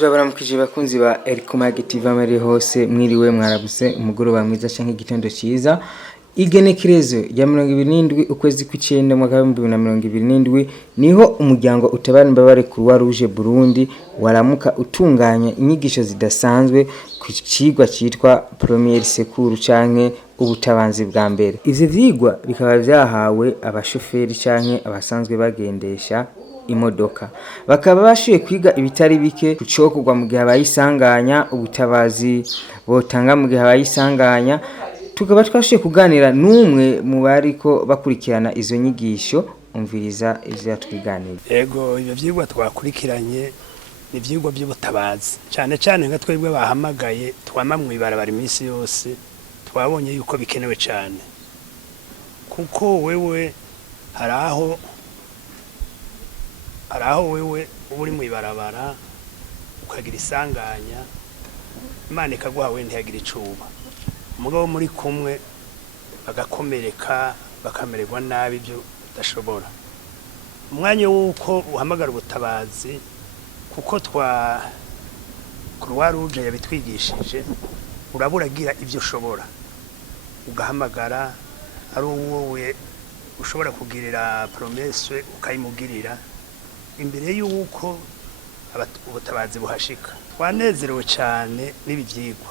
turabaramukije bakunzi ba Elcomag TV amari hose mwiriwe mwarabuse umugoroba mwiza canke igitondo ciza igenekerezo ya 27 ukwezi kw'icenda mu 2027 niho umuryango utabara imbabare Croix Rouge Burundi waramuka utunganya inyigisho zidasanzwe ku cigwa citwa Premier Secours canke ubutabanzi bwa mbere. Ivyo vyigwa bikaba vyahawe abashoferi canke abasanzwe bagendesha imodoka bakaba bashiye kwiga ibitari bike kucokorwa mu gihe abayisanganya ubutabazi botanga mu gihe abayisanganya tukaba twashiye kuganira n'umwe mu bariko bakurikirana izo nyigisho umviriza ivyo twiganira. Ego ivyo vyigwa twakurikiranye ni vyigwa by'ubutabazi cyane nka twebwe bahamagaye twama mu ibarabara iminsi yose twabonye yuko bikenewe cyane kuko wewe haraho wewe uri mu ibarabara ukagira isanganya Imana ikaguha we ntiyagira icuba umugabo muri kumwe bagakomereka bakamererwa nabi byo udashobora umwanya wuko uhamagara ubutabazi kuko Croix Rouge yabitwigishije uraburagira ibyo ushobora ugahamagara ari wowe ushobora kugirira promesse ukayimugirira imbere y'uko ubutabazi buhashika. Twanezerewe cyane n'ibivyigwa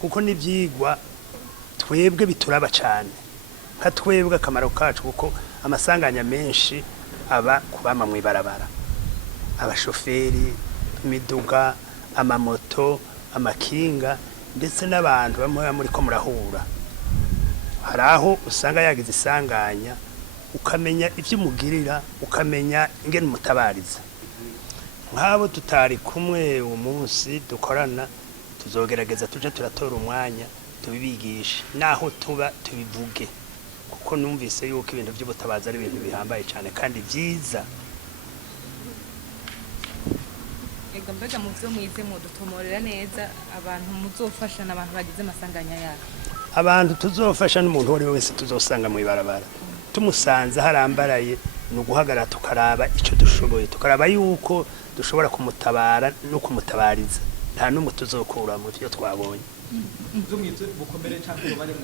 kuko nivyigwa twebwe bituraba cyane nka twebwe akamaro kacu kuko amasanganya menshi aba kubama mu ibarabara abashoferi imiduga amamoto amakinga ndetse n'abantu bamwe muri ko murahura haraho usanga yagize isanganya ukamenya ivyo umugirira ukamenya ingene umutabariza nk'abo tutari kumwe umunsi dukorana tuzogerageza tuje turatora umwanya tubibigisha naho tuba tubivuge kuko numvise yuko ibintu by'ubutabazi ari ibintu bihambaye cyane kandi byiza. Ega mbega mu byo mwize mu dutomorera neza abantu muzofasha n'abantu bagize amasanganya yabo abantu tuzofasha n'umuntu wari wese tuzosanga mu ibarabara tumusanze harambaraye no guhagarara tukaraba ico dushoboye tukaraba yuko dushobora kumutabara no kumutabariza nta numwe tuzokura mu byo twabonye. Mwize bukomere cyangwa bari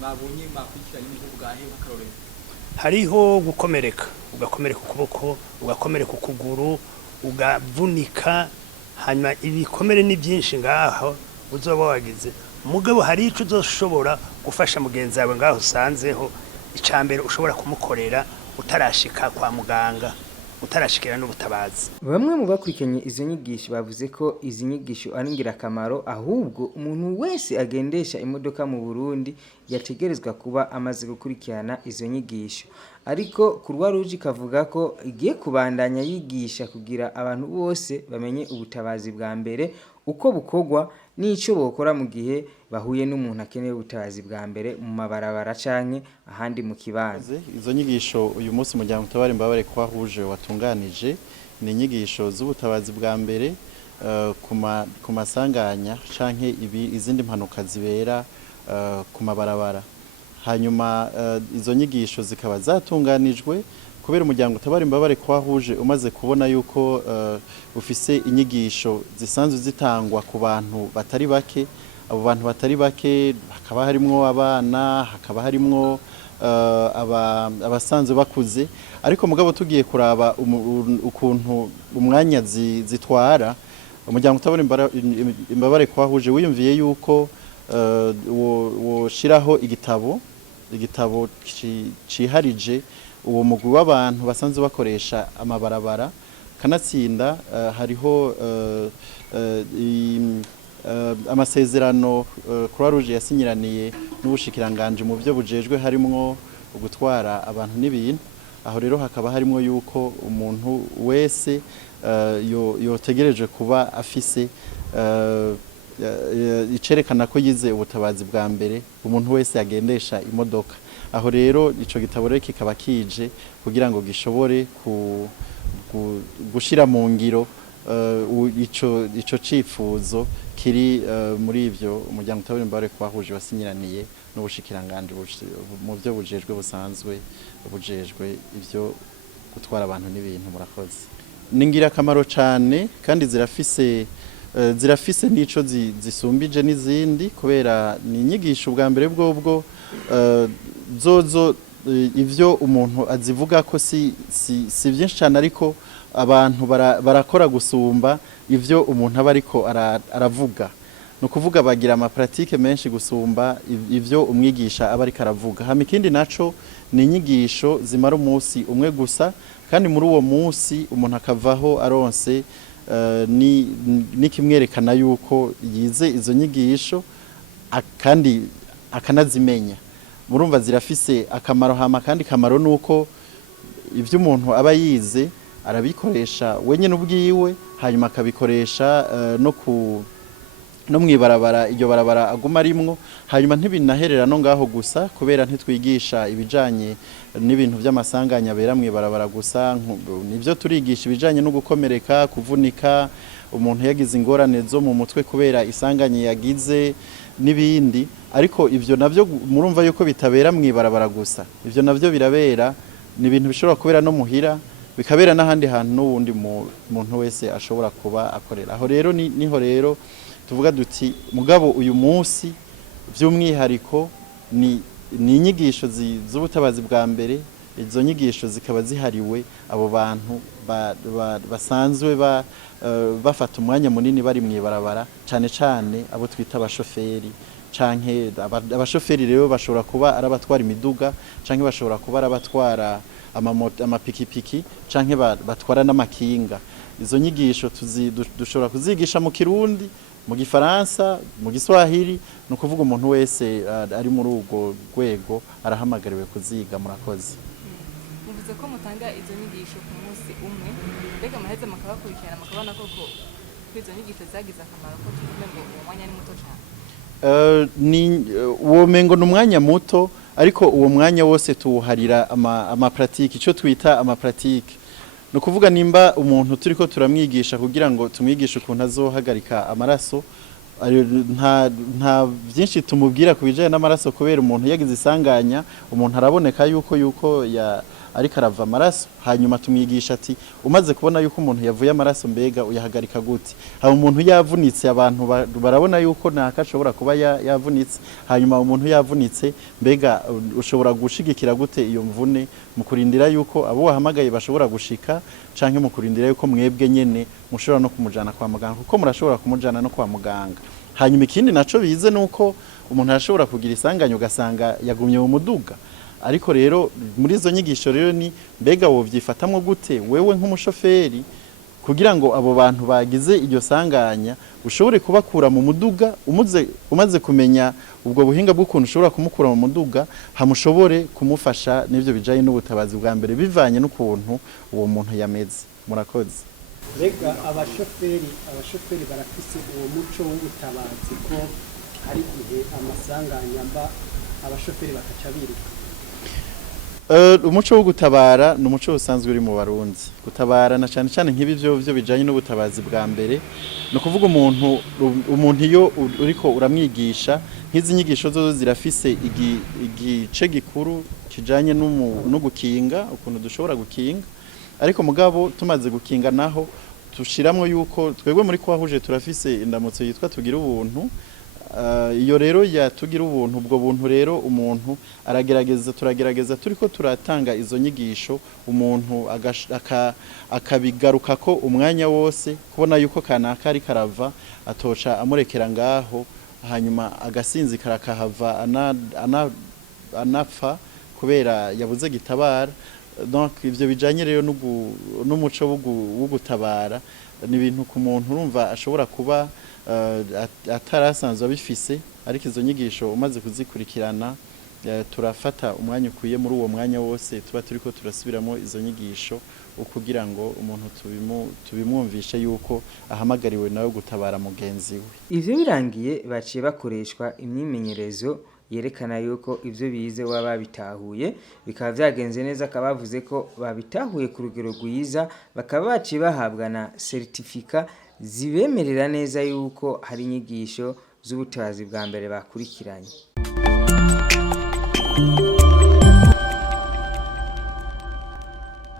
mwabonye makurikiranye n'ubugahe bakarorera hariho gukomereka ugakomereka ukuboko ugakomereka ukuguru ugavunika hanyuma ibikomere ni byinshi ngaho uzoba wagize mugabo hari ico uzoshobora gufasha mugenzi wawe ngaho usanzeho icambere ushobora kumukorera utarashika kwa muganga utarashikira n'ubutabazi. Bamwe mu bakurikiranye izo nyigisho bavuze ko izi nyigisho ari ngirakamaro ahubwo umuntu wese agendesha imodoka mu Burundi yategerezwa kuba amaze gukurikirana izo nyigisho ariko Croix Rouge kavuga ko igiye kubandanya yigisha kugira abantu bose bamenye ubutabazi bwa mbere uko bukogwa n'ico bokora mu gihe bahuye n'umuntu akeneye ubutabazi bwa mbere mu mabarabara canke ahandi mu kibanza. Izo nyigisho uyu munsi umuryango utabara imbabare Croix Rouge watunganije ni inyigisho z'ubutabazi bwa mbere ku masanganya canke izindi mpanuka zibera ku mabarabara hanyuma izo nyigisho zikaba zatunganijwe kubera umuryango utabara imbabare Croix Rouge umaze kubona yuko ufise inyigisho zisanzwe zitangwa ku bantu batari bake abo bantu batari bake hakaba harimwo abana hakaba harimwo abasanzwe bakuze ariko mugabo tugiye kuraba ukuntu umwanya zitwara umuryango utabara imbabare Croix Rouge wiyumviye yuko woshiraho igitabo ciharije uwo mugwi w'abantu basanzwe bakoresha amabarabara kanatsinda hariho amasezerano Croix Rouge yasinyiraniye n'ubushikiranganje mu byo bujejwe harimwo gutwara abantu n'ibintu aho rero hakaba harimo yuko umuntu wese yotegereje kuba afise icerekana ko yize ubutabazi bwa mbere umuntu wese yagendesha imodoka aho rero ico gitabo rero kikaba kije kugira ngo gishobore gushira mu ngiro ico cifuzo kiri muri ivyo umuryango utabara imbabare Croix Rouge wasinyiraniye n'ubushikiranganje mu byo bujejwe busanzwe bujejwe ivyo gutwara abantu n'ibintu. Murakoze. ni ngirakamaro cyane kandi zirafise n'ico zisumbije n'izindi kubera ni inyigisho bwa mbere bwobwo zozo ivyo umuntu azivuga ko si byinshi cyane ariko abantu barakora gusumba ivyo umuntu aba ariko aravuga no kuvuga bagira ama pratique menshi gusumba ivyo umwigisha aba ariko aravuga hama ikindi naco ni inyigisho zimara umunsi umwe gusa kandi muri uwo munsi umuntu akavaho aronse ni kimwerekana yuko yize izo nyigisho kandi akanazimenya murumva zirafise akamaro hama kandi kamaro nuko ivyo umuntu aba yize arabikoresha wenyene ubwiwe hanyuma akabikoresha no mwibarabara iryo barabara aguma rimwo hanyuma ntibinaherera no ngaho gusa kubera ntitwigisha ibijanye n'ibintu by'amasanganya bera mwibarabara gusa nivyo turigisha ibijanye no gukomereka kuvunika umuntu yagize ingorane zo mu mutwe kubera isanganye yagize n'ibindi ariko ivyo navyo murumva yuko bitabera mwibarabara gusa ivyo navyo birabera ni ibintu bishobora kubera no muhira bikabera n'ahandi hantu n'uwundi muntu wese ashobora kuba akorera aho rero niho rero tuvuga duti mugabo uyu munsi by'umwihariko ni inyigisho z'ubutabazi bwa mbere izo nyigisho zikaba zihariwe abo bantu basanzwe bafata umwanya munini bari mwibarabara cyane cyane abo twita abashoferi canke abashoferi rero bashobora kuba arabatwara imiduga canke bashobora kuba arabatwara amapikipiki canke batwara n'amakinga izo nyigisho dushobora kuzigisha mu Kirundi mu Gifaransa mu Giswahili no kuvuga umuntu wese ari muri urwo rwego arahamagariwe kuziga murakoze muvuze ko mutanga izo nyigisho ku munsi umwe mbega maheze makabakurikirana makabona koko izo nyigisho zagize akamaro ko tuvume ngo umwanya ni muto cyane uwo mengo ni umwanya muto ariko uwo mwanya wose tuwuharira ama pratique ico twita ama pratique no kuvuga nimba umuntu turiko turamwigisha kugira ngo tumwigishe ukuntu azohagarika amaraso nta byinshi tumubwira kubijanye n'amaraso kubera umuntu yagize isanganya umuntu araboneka yuko ariko arava amaraso hanyuma tumwigisha ati umaze kubona yuko umuntu yavuye amaraso mbega uyahagarika gute haba umuntu yavunitse abantu barabona yuko nakashobora kuba yavunitse hanyuma umuntu yavunitse mbega ushobora gushigikira gute iyo mvune mu kurindira yuko abo wahamagaye bashobora gushika canke mu kurindira yuko mwebwe nyene mushobora no kumujana kwa muganga kuko murashobora kumujana no kwa muganga hanyuma ikindi naco bize nuko umuntu arashobora kugira isanganya ugasanga yagumye mu muduga ariko rero muri izo nyigisho rero ni mbega wo vyifatamwe gute wewe nk'umushoferi kugira ngo abo bantu bagize iryo sanganya ushobore kubakura mu muduga umaze kumenya ubwo buhinga bw'ukuntu ushobora kumukura mu muduga hamushobore kumufasha n'ivyo bijaye n'ubutabazi bwa mbere bivanye n'ukuntu uwo muntu yameze murakoze rega abashoferi barafise uwo muco w'ubutabazi ko hari igihe amasanganya mba abashoferi bakaca biruka umuco wo gutabara ni umuco usanzwe uri mu Barundi gutabara na cyane cyane nk'ibi byo bijanye n'ubutabazi bwa mbere no kuvuga umuntu iyo uriko uramwigisha nk'izi nyigisho zo zirafise igice gikuru kijanye no gukinga ukuntu dushobora gukinga ariko mugabo tumaze gukinga naho tushiramwe yuko twebwe muri kwahuje turafise indamutso yitwa tugira ubuntu iyo rero yatugira ubuntu ubwo buntu rero umuntu turagerageza turiko turatanga izo nyigisho umuntu akabigaruka ko umwanya wose kubona yuko kanaka ari karava atoca amurekera ngaho hanyuma agasinzikara akahava anapfa kubera yabuze gitabara donc ivyo bijanye rero n'umuco wo gutabara ni ibintu ku muntu urumva ashobora kuba atarasanzwe abifise ariko izo nyigisho umaze kuzikurikirana turafata umwanya ukwiye muri uwo mwanya wose tuba turiko turasubiramo izo nyigisho ukugira ngo umuntu tubimwumvishe yuko ahamagariwe nawe gutabara mugenzi we ivyo birangiye baciye bakoreshwa imyimenyerezo yerekana yuko ivyo bize baba babitahuye bikaba vyagenze neza akabavuze ko babitahuye ku rugero rwiza bakaba baciye bahabwa na certificat zibemerera neza yuko hari inyigisho z'ubutabazi bwa mbere bakurikiranye.